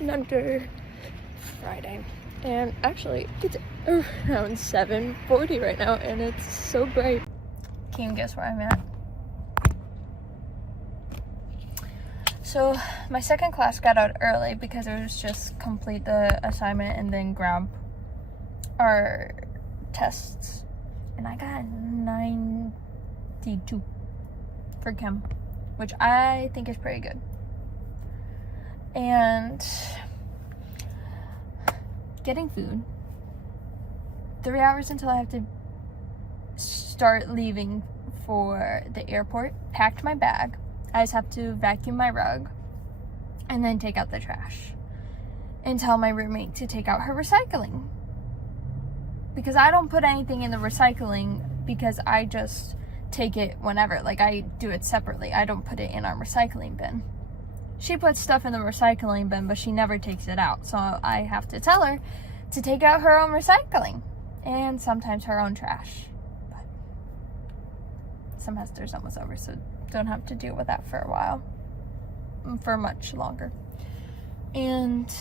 another Friday. And actually, it's around 7:40 right now, and it's so bright. Can you guess where I'm at? So, my second class got out early because it was just complete the assignment and then grab our tests. And I got 92 for chem, which I think is pretty good. And getting food. 3 hours until I have to start leaving for the airport. Packed my bag. I just have to vacuum my rug and then take out the trash and tell my roommate to take out her recycling, because I don't put anything in the recycling because I just take it whenever. Like, I do it separately. I don't put it in our recycling bin. She puts stuff in the recycling bin, but she never takes it out, so I have to tell her to take out her own recycling and sometimes her own trash. But semester's almost over, so don't have to deal with that for a while, for much longer. And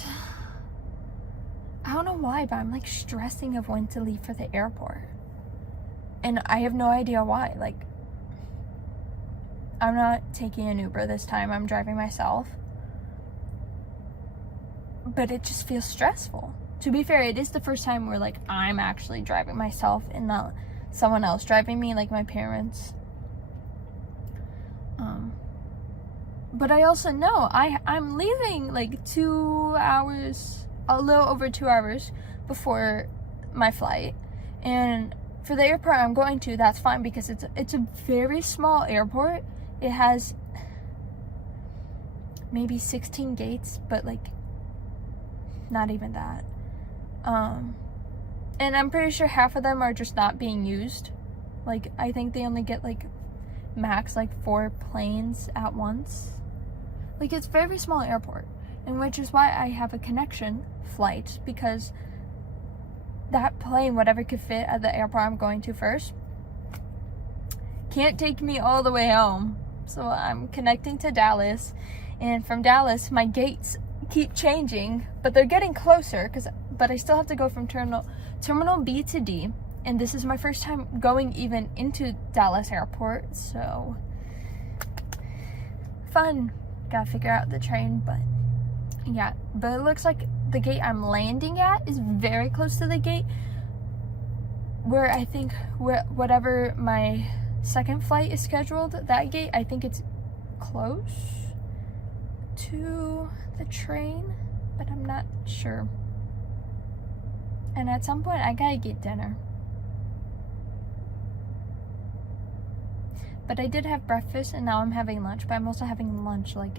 I don't know why, but I'm like stressing of when to leave for the airport, and I have no idea why. Like, I'm not taking an Uber this time, I'm driving myself, but it just feels stressful. To be fair, it is the first time where like I'm actually driving myself and not someone else driving me, like my parents. But I also know I'm leaving like 2 hours, a little over 2 hours before my flight. And for the airport I'm going to, that's fine because it's a very small airport. It has maybe 16 gates, but like not even that. And I'm pretty sure half of them are just not being used. Like, I think they only get like max like 4 planes at once. Like, it's a very small airport, and which is why I have a connection flight, because that plane, whatever could fit at the airport I'm going to first, can't take me all the way home. So I'm connecting to Dallas, and from Dallas my gates keep changing, but they're getting closer, but I still have to go from terminal B to D, and this is my first time going even into Dallas airport, so fun. Gotta figure out the train, but yeah. But it looks like the gate I'm landing at is very close to the gate where I think whatever my second flight is scheduled, that gate, I think it's close to the train, but I'm not sure. And at some point I gotta get dinner. But I did have breakfast, and now I'm having lunch, but I'm also having lunch like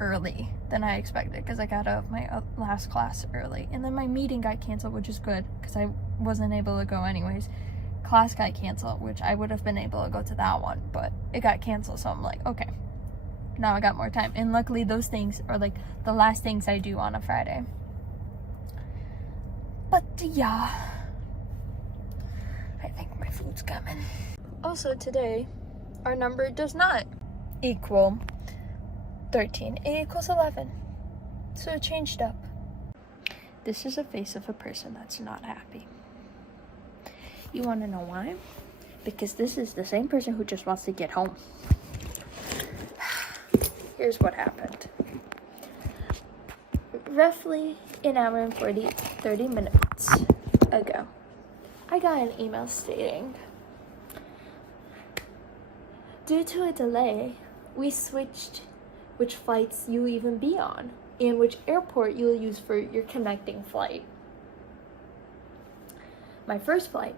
early than I expected because I got out of my last class early. And then my meeting got canceled, which is good because I wasn't able to go anyways. Class got canceled, which I would have been able to go to that one, but it got canceled, so I'm like, okay, now I got more time. And luckily those things are like the last things I do on a Friday. But yeah, I think my food's coming. Also today, our number does not equal 13, it equals 11, so it changed up. This is a face of a person that's not happy. You want to know why? Because this is the same person who just wants to get home. Here's what happened. Roughly an hour and 30 minutes ago, I got an email stating, due to a delay, we switched which flights you'll even be on and which airport you'll use for your connecting flight. My first flight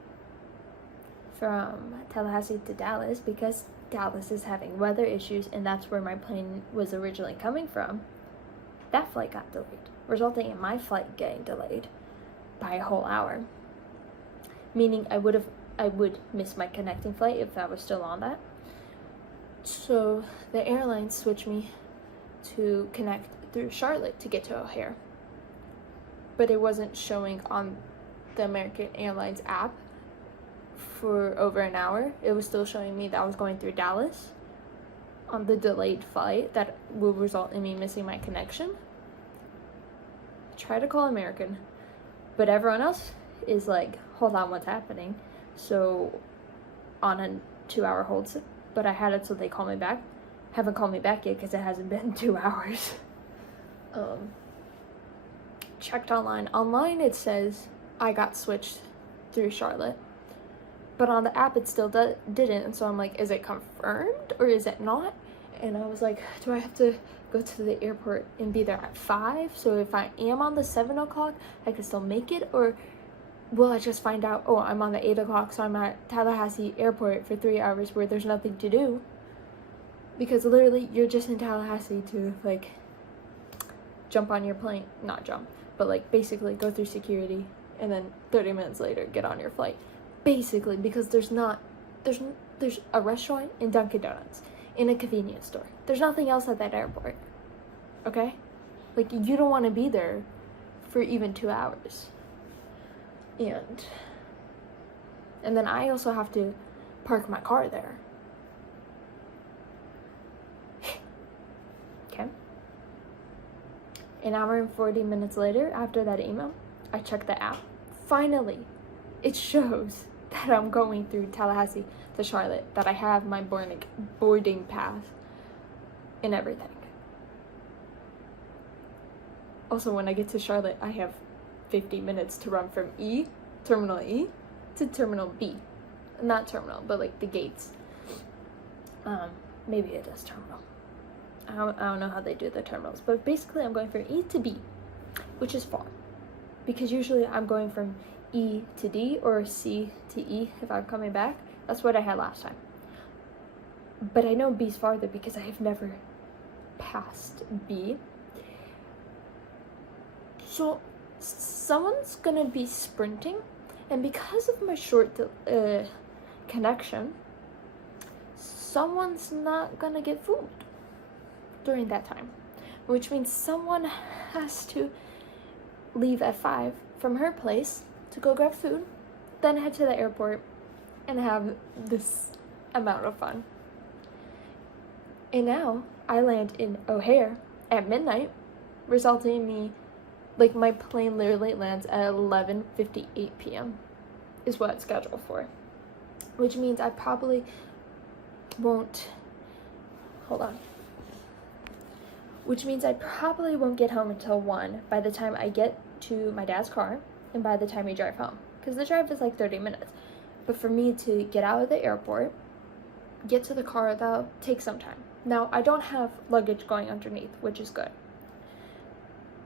from Tallahassee to Dallas, because Dallas is having weather issues and that's where my plane was originally coming from, that flight got delayed, resulting in my flight getting delayed by a whole hour. Meaning I would miss my connecting flight if I was still on that. So the airline switched me to connect through Charlotte to get to O'Hare. But it wasn't showing on the American Airlines app for over an hour. It was still showing me that I was going through Dallas on the delayed flight that will result in me missing my connection. try to call American, but everyone else is like, hold on, what's happening? So on a 2-hour hold, but I had it so they call me back. Haven't called me back yet because it hasn't been 2 hours. Checked online it says I got switched through Charlotte, but on the app it still didn't, and so I'm like, is it confirmed or is it not? And I was like, do I have to go to the airport and be there at 5, so if I am on the 7 o'clock I can still make it, or will I just find out, oh, I'm on the 8 o'clock, so I'm at Tallahassee airport for 3 hours where there's nothing to do? Because literally you're just in Tallahassee to like jump on your plane, not jump, but like basically go through security and then 30 minutes later get on your flight, basically, because there's a restaurant and Dunkin' Donuts in a convenience store. There's nothing else at that airport, okay? Like, you don't want to be there for even 2 hours. And then I also have to park my car there. Okay? An hour and 40 minutes later, after that email, I check the app. Finally, it shows that I'm going through Tallahassee to Charlotte, that I have my boarding pass and everything. Also, when I get to Charlotte, I have 50 minutes to run from Terminal E to Terminal B. Not terminal, but like the gates. Maybe it is terminal. I don't know how they do the terminals, but basically I'm going from E to B, which is far, because usually I'm going from E to D or C to E if I'm coming back. That's what I had last time. But I know B's farther because I have never passed B. So someone's gonna be sprinting, and because of my short connection, someone's not gonna get food during that time, which means someone has to leave at 5 from her place to go grab food, then head to the airport and have this amount of fun. And now I land in O'Hare at midnight, resulting in me, like, my plane literally lands at 11:58 p.m. is what it's scheduled for, which means I probably won't, which means I probably won't get home until 1 by the time I get to my dad's car and by the time we drive home, because the drive is like 30 minutes. But for me to get out of the airport, get to the car, that'll take some time. Now, I don't have luggage going underneath, which is good,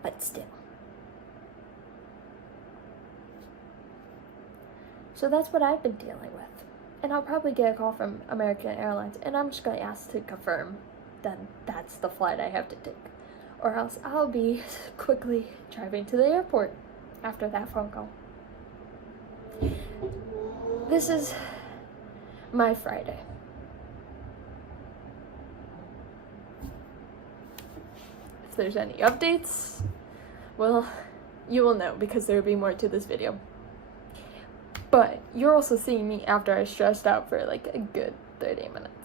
but still. So that's what I've been dealing with. And I'll probably get a call from American Airlines, and I'm just going to ask to confirm that that's the flight I have to take. Or else I'll be quickly driving to the airport after that phone call. This is my Friday. If there's any updates, well, you will know, because there will be more to this video. But you're also seeing me after I stressed out for like a good 30 minutes.